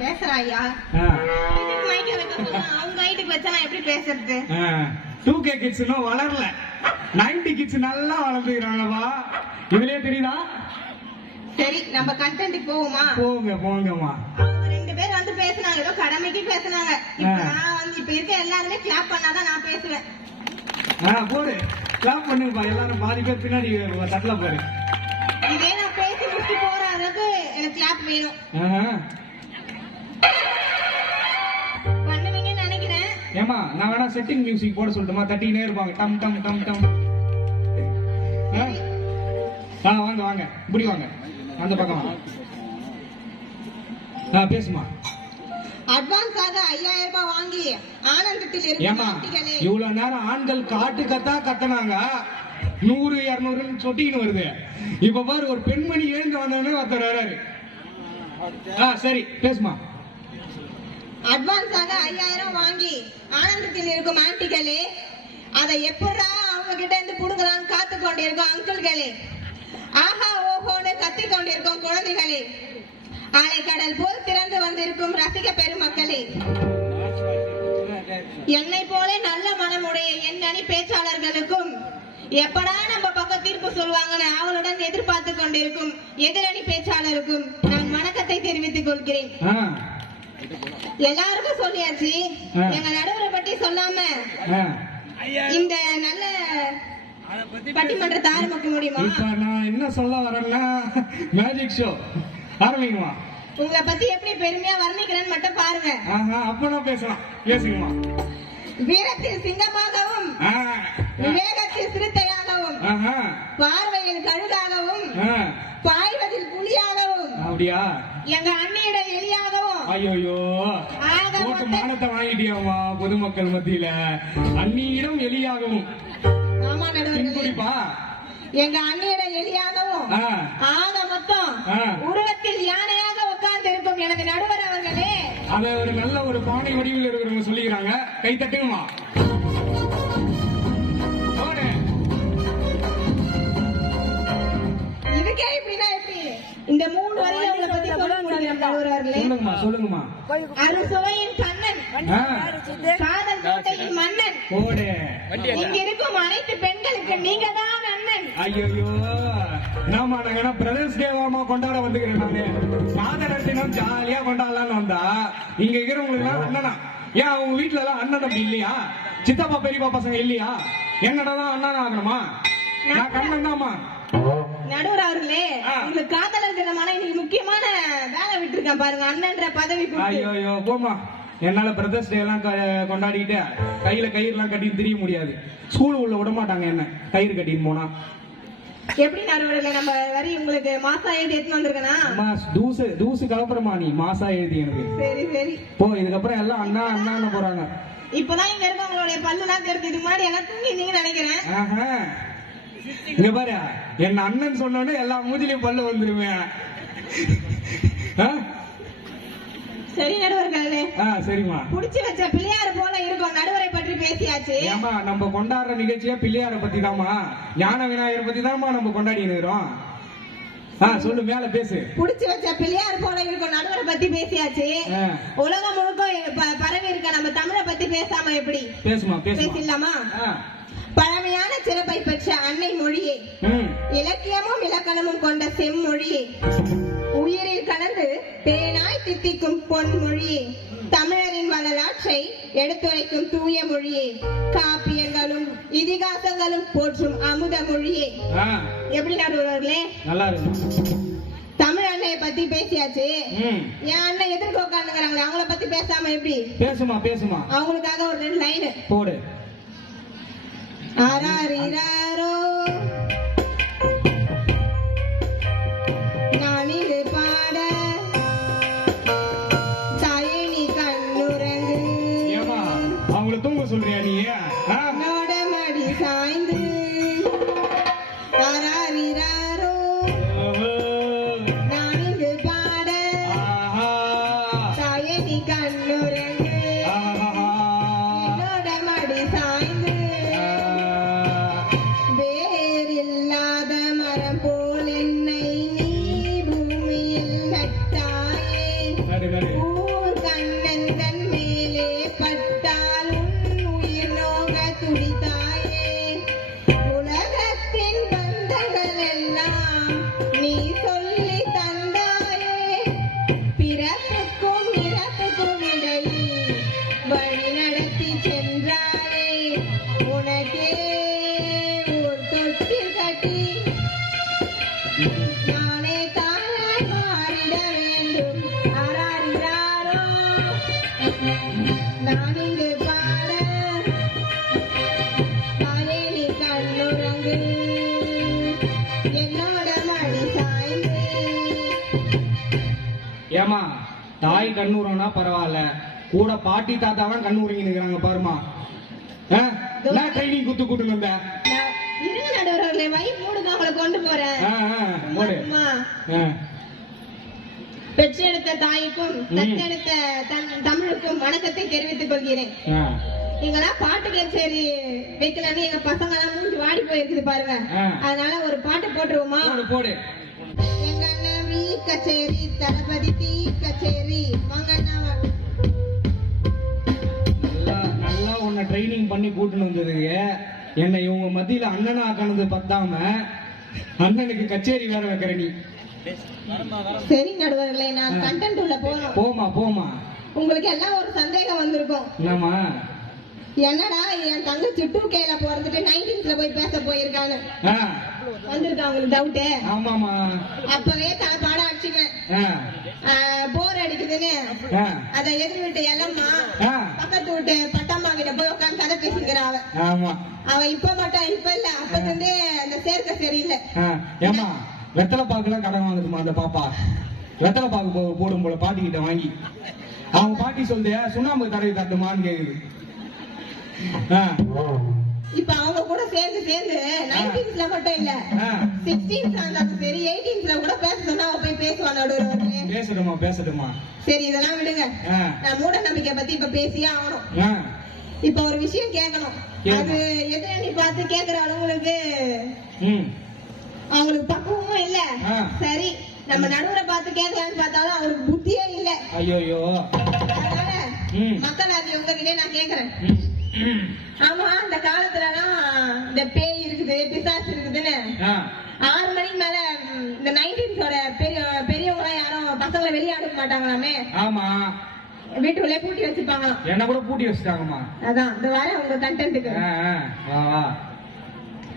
பேசுறாயா? மைக்க வைக்க சொன்னா அவங்க ஹைட்டுக்கு வச்சா நான் எப்படி பேசுறது? 2K கிட்ஸ் இன்னும் வளரல, 90 கிட்ஸ் நல்லா வளர்ந்துக்கிறாங்கப்பா. இதுலயே தெரியுதா? சரி, நம்ம கண்டென்ட் போவோமா? போங்கம்மா. அவங்க 2 பேர் வந்து பேசுனாங்க, ஏதோ கடமைக்கு பேசுனாங்க. இப்ப நான் வந்து இப்ப இருக்க எல்லாருமே கிளாப் பண்ணாதான் நான் பேசுவேன். போடு, கிளாப் பண்ணுங்கப்பா. எல்லாரும் பாதி பேர் பின்னாடி தட்டல பாரு. இதே நான் பேசி முடிச்சு போற அளவுக்கு எனக்கு கிளாப் வேணும். பண்ணுவீங்கன்னு நினைக்கிறேன். ஏமா, நான் வேணா செட்டிங் மியூசிக் போட சொல்லட்டுமா? தட்டினே இருப்பாங்க, டம் டம் டம் டம். வாங்க வாங்க, இப்படி வாங்க, அந்த பக்கம் வாங்க. பேசுமா. அட்வான்ஸாக 5000 ரூபாய் வாங்கி ஆனந்தத்தில் ஏமா, இவ்வளவு நேரம் ஆண்கள் காட்டு கத்தனாங்க, 100 200 சொட்டின்னு வருது. இப்ப பாரு, ஒரு பெண்மணி எழுந்து வந்தவனே ஒருத்தர் வராரு. சரி, பேசுமா. அட்வான்ஸாக 5000 வாங்கி ஆனந்தத்தில் இருக்கும் ஆண்டிகளே, அதை எப்படா அவங்க கிட்ட இருந்து புடுங்கலான்னு காத்து கொண்டிருக்கும் அங்கிள்களே, ஆஹா ஓஹோன்னு கத்திக் கொண்டிருக்கும் குழந்தைகளே, அலைக்கடல் போல் திறந்து வந்திருக்கும் ரசிக பெருமக்களே, என்னை போல நல்ல மனமுடைய என் அணி பேச்சாளர்களுக்கும், எப்படா நம்ம பக்கம் தீர்ப்பு சொல்லுவாங்கன்னு அவளுடன் எதிர்பார்த்து கொண்டிருக்கும் எதிரணி பேச்சாளருக்கும் நான் வணக்கத்தை தெரிவித்துக் கொள்கிறேன். எல்லாருக்கும் சொல்லியாச்சு, எங்க நடுவரை பற்றி சொல்லாம இந்த நல்ல பட்டிமன்றத்தை ஆரம்பிக்க முடியுமா? நான் என்ன சொல்ல வரேன்னா, மேஜிக் ஷோ ஆரம்பிக்குமா? உங்களை பத்தி எப்படி பெருமையா வர்ணிக்கிறேன்னு மட்டும் பாருங்க. அப்ப நான் பேசுங்கம்மா. வீரத்தில் சிங்கமாகவும், விவேகத்தில் சிறுத்தையாகவும், பார்வையில் கழுகாகவும், பாய்வதில் புலியாகவும், அப்படியா எங்க அண்ணியிட எலியாகவும், ஐயோ மானத்தை வாங்கிட்டியாமா பொதுமக்கள் மத்தியில, அண்ணியிடம் எலியாகவும். ஆமா நடுவர்களே, எங்க அண்ணியிட எலியாகவும், ஆக மொத்தம் உருவத்தில் யானையாக உட்கார்ந்து இருக்கும் எனது நடுவர் அவர்களே, அத ஒரு நல்ல ஒரு பானை வடிவில் இருக்கிறவங்க சொல்லிக்கிறாங்க. கை தட்டுங்கம்மா. இதுக்கே இப்படின்னா எப்படி? இந்த 3 வரியில உங்களை பத்தி சொல்ல முடியும் நடுவர் அவர்களே. சொல்லுங்கம்மா. அறுசுவையின் கண்ணன், காதல் கோட்டையின் மன்னன், இங்க இருக்கும் அனைத்து பெண்களுக்கு நீங்க தான் அண்ணன். ஐயோ, நாம நாங்க பிரதர்ஸ் டேவாமா கொண்டாட வந்துக்கிறேன். நானு காதலர் தினம் ஜாலியா கொண்டாடலான்னு வந்தா, இங்க இருக்கிறவங்களுக்கு எல்லாம் அண்ணனா? ஏன் அவங்க வீட்டுல எல்லாம் அண்ணன் அப்படி இல்லையா? சித்தப்பா பெரியப்பா பசங்க இல்லையா? என்னடா தான் அண்ணன் ஆகணுமா? நான் கண்ணன் தான்மா. நடுவர் அவர்களே, உங்களுக்கு காதலர் தினமான இன்னைக்கு முக்கியமான வேலை விட்டுருக்கேன் பாருங்க, அண்ணன்ற பதவி. ஐயோ போமா, என்னால பிரதர்ஸ் டே எல்லாம் கொண்டாடிட்டு கையில கயிறு எல்லாம் கட்டிட்டு தெரிய முடியாது. ஸ்கூல் உள்ள விட மாட்டாங்க என்ன கயிறு கட்டின்னு போனா. எப்படி நடுவர்களே, நம்ம வரி உங்களுக்கு மாசா எழுதி எடுத்து வந்திருக்கேனா? தூசு கலப்புறமா நீ மாசா எழுதி எனக்கு. சரி சரி போ, இதுக்கப்புறம் எல்லாம் அண்ணா அண்ணான்னு போறாங்க. இப்பதான் இங்க இருக்கவங்களுடைய பல்லுலாம் தெரிஞ்சதுக்கு முன்னாடி எல்லாம் தூங்கிட்டீங்கன்னு நினைக்கிறேன். இங்க பாரு, என்ன அண்ணன் சொன்னோடனே எல்லா மூஞ்சிலையும் பல்லு வந்துருவேன். சரி நடுவர்களே, சரிம்மா. புடிச்சு வச்ச பிள்ளையார் போல இருக்கும் நடுவரை பற்றி பேசியாச்சு. ஏமா, நம்ம கொண்டாடுற நிகழ்ச்சியா பிள்ளையார பத்தி தாமா, ஞான விநாயகர் பத்தி தாமா நம்ம கொண்டாடி இருக்கிறோம். சொல்லு, மேல பேசு. புடிச்சு வச்ச பிள்ளையார் போல இருக்கும் நடுவரை பத்தி பேசியாச்சு. உலகம் முழுக்க பரவி இருக்க நம்ம தமிழை பத்தி பேசாம எப்படி? பேசுமா, பேசலாமா? பழமையான சிறப்பை பெற்ற அன்னை மொழியே, இலக்கியமும் இலக்கணமும் கொண்ட செம்மொழியே, உயிரில் கலந்து தேனாய் தித்திக்கும் பொன்மொழியே, தமிழரின் வரலாற்றை எடுத்துரைக்கும் தூய மொழியே, காப்பியங்களும் இதிகாசங்களும் போற்றும் அமுத மொழியே. எப்படி நடுவர்களே? நல்லா இருக்கு. தமிழ் அண்ணைய பத்தி பேசியாச்சு. என் அண்ணன் எதிர்க்க உட்காந்துக்கிறாங்களே, அவங்கள பத்தி பேசாம எப்படி? பேசுமா. அவங்களுக்காக ஒரு 2 லைன் போடு. ஆராரிராரோ நான் இது பாட, தாயே நீ கண்ணுறங்கு. ஏமா, அவங்கள தூங்க சொல்றியா நீ? நோட மடி சாய்ந்து ஆராரிராரோ நான் இது பாட, தாயே நீ கண்ணுறங்கு, என்னோட மடி சாய்ந்து, வேறில்லாத மரம் போல் என்னை நீ பூமியில் நட்டாயே. ஊர் கண்ணந்தன் மேலே பட்டால் உன் உயிர் நோக துடித்தாயே. உலகத்தின் பந்தங்கள் எல்லாம் நீ சொல்லி தந்தாயே. பிறப்புக்கும் இறப்புக்கும் இடையில் வழி நடத்தி சென்றாயே. உனக்கே ஊர் தொட்டில் கட்டி நானே தானே மாறிட வேண்டும். ஆராரிராரோ நான் இங்கு பாட தாயே நீ கண்ணுறங்கு என்னோட மடி சாய்ந்து. ஏமா தாய் கண்ணூரம்னா பரவாயில்ல, கூட பாட்டி தாத்தா தான் கண்ணூரிங்க நிக்கிறாங்க பாருமா. நான் ட்ரைனிங் கூட்டு வந்த இருங்க நடுவர்களே, வை மூடுங்க, அவங்களை கொண்டு போறேன். அம்மா, பெற்றெடுத்த தாய்க்கும் தத்தெடுத்த தமிழுக்கும் வணக்கத்தை தெரிவித்துக் கொள்கிறேன். எங்கெல்லாம் பாட்டு கச்சேரி வைக்கலன்னு எங்க பசங்க எல்லாம் மூஞ்சி வாடி போயிருக்குது பாருங்க. அதனால ஒரு பாட்டு போட்டுருவோமா? போடு. எங்க அண்ணன் வீ கச்சேரி, தளபதி தீ கச்சேரி, வாங்க அண்ணா. நல்லா உன்னை ட்ரைனிங் பண்ணி கூட்டுன்னு வந்ததுங்க. என்னை இவங்க மத்தியில அண்ணனா ஆக்கணுது பத்தாம அண்ணனுக்கு கச்சேரி வேற வைக்கிற நீ. சரி நடுவர்களே, நான் கண்டென்ட் உள்ள போறோம். போமா. உங்களுக்கு எல்லாம் ஒரு சந்தேகம் வந்திருக்கும். என்னமா? என்னடா என் தங்கச்சி 2Kல போறதுக்கு 19ல போய் பேச போயிருக்கான்னு வந்திருக்கா உங்களுக்கு டவுட்? ஆமாமா. அப்பவே தான் பாடம் அடிச்சுக்கிறேன். போர் அடிக்குதுன்னு அதை எதிர் வீட்டு எல்லம்மா பக்கத்து வீட்டு பட்டம்மா கிட்ட போய் உட்காந்து கதை பேசிக்கிறா. அவ இப்ப மட்டும் இப்ப இல்ல, அப்பத்துல இருந்தே அந்த சேர்க்க சரியில்லை. ஏமா வெத்தலை பாக்குலாம் கடன் வாங்குதுமா அந்த பாப்பா? வெத்தலை பாக்கு போடும் போல பாட்டி கிட்ட வாங்கி அவங்க பாட்டி சொல்றியா சுண்ணாம்பு தடவை தட்டுமான்னு கேக்குது. இப்ப அவங்க கூட சேர்ந்து 19ல மட்டும் இல்ல, 16ல இருந்தாலும் சரி 18ல கூட பேச சொன்னா அவ போய் பேசுவா நடுவர்களே. பேசட்டுமா. சரி இதெல்லாம் விடுங்க, நான் மூட நம்பிக்கை பத்தி இப்ப பேசியே ஆகணும். இப்ப ஒரு விஷயம் கேட்கணும். அது எதிரணி பார்த்து கேக்குற அளவுக்கு அவங்களுக்கு பக்குவமும் இல்ல. சரி நம்ம நடுவரை பார்த்து கேட்கலான்னு பார்த்தாலும் அவருக்கு புத்தியே இல்ல. ஐயோ, அதனால மக்களாதி உங்ககிட்ட நான் கேக்குறேன். ஆமா, அந்த காலத்துல எல்லாம் இந்த பேய் இருக்குது பிசாசு இருக்குதுன்னு 6 மணிக்கு மேல இந்த 19ஸோட பெரியவங்க யாரும் பசங்களை வெளியே அனுப்ப மாட்டாங்களாமே? ஆமா, வீட்டுக்குள்ளே பூட்டி வச்சிருப்பாங்களாம். என்ன கூட பூட்டி வச்சுட்டாங்கம்மா. அதான் இந்த வர உங்க கண்டென்ட்டுக்கு.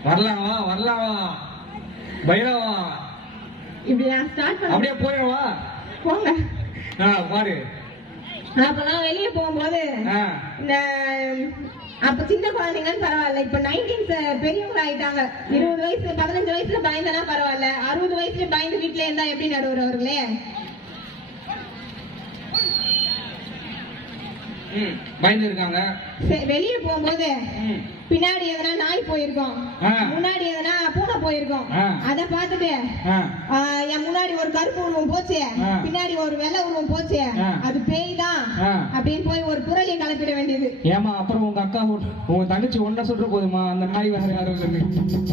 வரலாம் பைரவா. இப்படி நான் ஸ்டார்ட் பண்ண அப்படியே போயிடவா? போங்க. பாரு, அப்பெல்லாம் வெளியே போகும்போது இந்த அப்ப சின்ன குழந்தைங்கன்னு பரவாயில்ல, இப்ப 19 பெரியவங்க ஆயிட்டாங்க. 20 வயசு 15 வயசுல பயந்தனா பரவாயில்ல, 60 வயசுல பயந்து வீட்டுல இருந்தா எப்படி நடுவர்களே? பயந்து இருக்காங்க. வெளியே போகும்போது பின்னாடி எதனா நாய் போயிருக்கோம், முன்னாடி எதனா பூனை போயிருக்கோம். அத பாத்துட்டு என் முன்னாடி ஒரு கருப்பு உருவம் போச்சு, பின்னாடி ஒரு வெள்ளை உருவம் போச்சு, அது பேய் தான் அப்படின்னு போய் ஒரு புரளியை கலப்பிட வேண்டியது. ஏமா அப்புறம் உங்க அக்கா உங்க தங்கச்சி ஒன்ன சொல்ற போதுமா? அந்த நாய் வேற யாரும்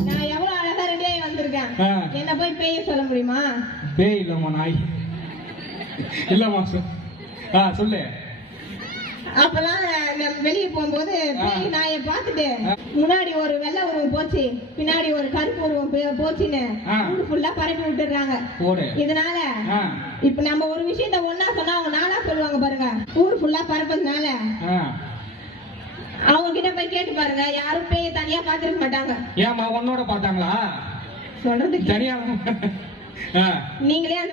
நான் எவ்வளவு அழகா ரெடியாகி வந்திருக்கேன், என்ன போய் பேய சொல்ல முடியுமா? பேய் இல்லம்மா, நாய் இல்லம்மா. சொல்லு. அப்பெல்லாம் வெளியே போகும்போது பேய் நாயை பார்த்துட்டு முன்னாடி ஒரு வெள்ளை உருவம் போச்சு, பின்னாடி ஒரு கருப்பு உருவம் போச்சுன்னு ஊரு ஃபுல்லா பரப்பி விட்டுறாங்க. இதனால இப்ப நம்ம ஒரு விஷயத்த ஒன்னா சொன்னா அவங்க 4ஆ சொல்லுவாங்க பாருங்க. ஊரு ஃபுல்லா பரப்பதுனால அவங்க கிட்ட போய் கேட்டு பாருங்க, யாரும் பேய தனியா பாத்துருக்க மாட்டாங்க. ஏமா உன்னோட பார்த்தாங்களா? சொல்றது தனியா நீங்களே